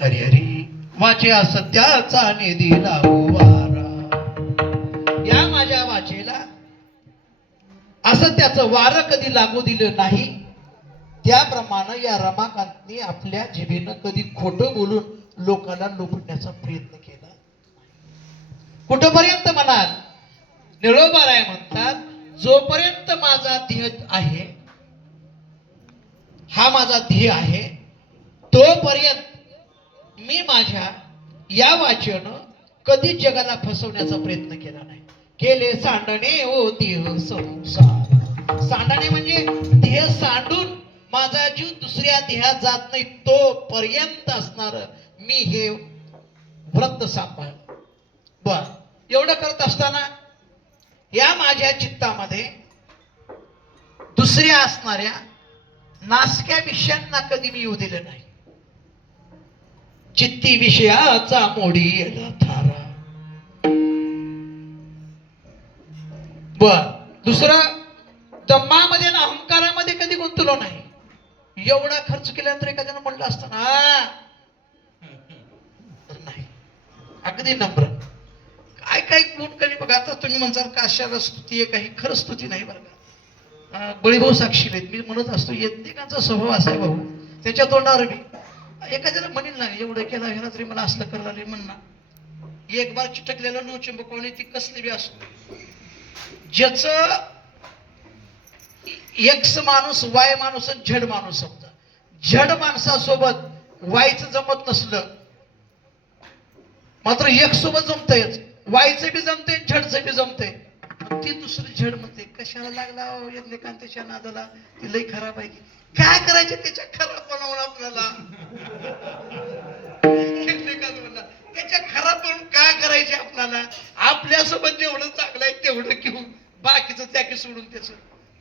हरी हरी वाचे असत्याचा निधी लागू वारा. या माझ्या वाचेला असत्याचं वारं कधी लागू दिलं नाही. त्याप्रमाणे या रमाकांतनी आपल्या जिभेनं कधी खोटं बोलून लोकांना लुटण्याचा प्रयत्न केला. कुठपर्यंत म्हणाल? निळोबाराय म्हणतात, जोपर्यंत माझा ध्येय आहे, हा माझा ध्येय आहे, तोपर्यंत मी माझ्या या वाचेनं कधी जगाला फसवण्याचा प्रयत्न केला नाही. केले सांडणे ओ देह संसार. सांडणे म्हणजे देह सांडून माझा जीव दुसऱ्या देहात जात नाही, तोपर्यंत असणार मी हे व्रत सांभाळ. बर, एवढं करत असताना या माझ्या चित्तामध्ये दुसऱ्या असणाऱ्या नासक्या विषयांना कधी मी येऊ दिलं नाही. चित्ती विषयाचा मोडी येला थारा. बर, दुसरं, दम्मामध्ये आणि अहंकारामध्ये कधी गुंतलो नाही. एवढा खर्च केल्यानंतर एखाद्यानं म्हणलं असतं ना, नाही, अगदी नम्र. काय काय गुण कमी बघा. आता तुम्ही म्हणसाल कशाला स्तुती आहे, काही खरं स्तुती नाही बरं का. बळीभाऊ साक्षी आहेत. मी म्हणत असतो यज्ञिकांचा स्वभाव असा आहे भाऊ, त्याच्या तोंडावर मी एखाद्याला म्हणेल ना, एवढं केलं ह्याला तरी मला असलं करायला म्हणणार. एक बार चिटकलेलं नो चिंबकवणी ती कसली बी असतो. ज्याचं एक्स माणूस, वाय माणूस, झड माणूस. समजा झड माणसासोबत वायचं जमत नसलं, मात्र एक्स सोबत जमतंयच, वायचं बी जमतंय, झडचं बी जमतंय. ती दुसरी झड म्हणते, कशाला लागला यज्ञकांताच्या नादाला, ती लई खराब आहे. काय करायचे त्याच्या खराब बनवून आपल्याला. त्याच्या खराब बनवून काय करायचे आपल्याला. आपल्यासोबत जेवढं चांगलं आहे तेवढं घेऊन बाकीचं त्याकी सोडून त्याच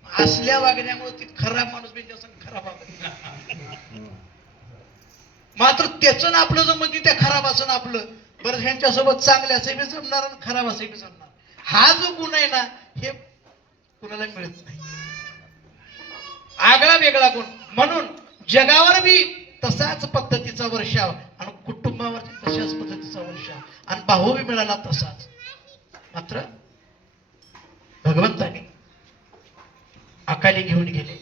असल्या वागण्यामुळे ती खराब माणूस बी खराब वागत. मात्र त्याचं ना आपलं जमत नाही, त्या खराब असं आपलं. बरं, ह्यांच्यासोबत चांगले असे बी जमणार आणि खराब असे बी जमणार. हा जो गुण आहे ना, हे कुणाला मिळत नाही. आगळा वेगळा गुण. म्हणून जगावर बी तसाच पद्धतीचा वर्षाव आणि कुटुंबावरती तशाच पद्धतीचा वर्षाव आणि भाऊ बी मिळाला तसाच. मात्र भगवंताने अकाली घेऊन गेले.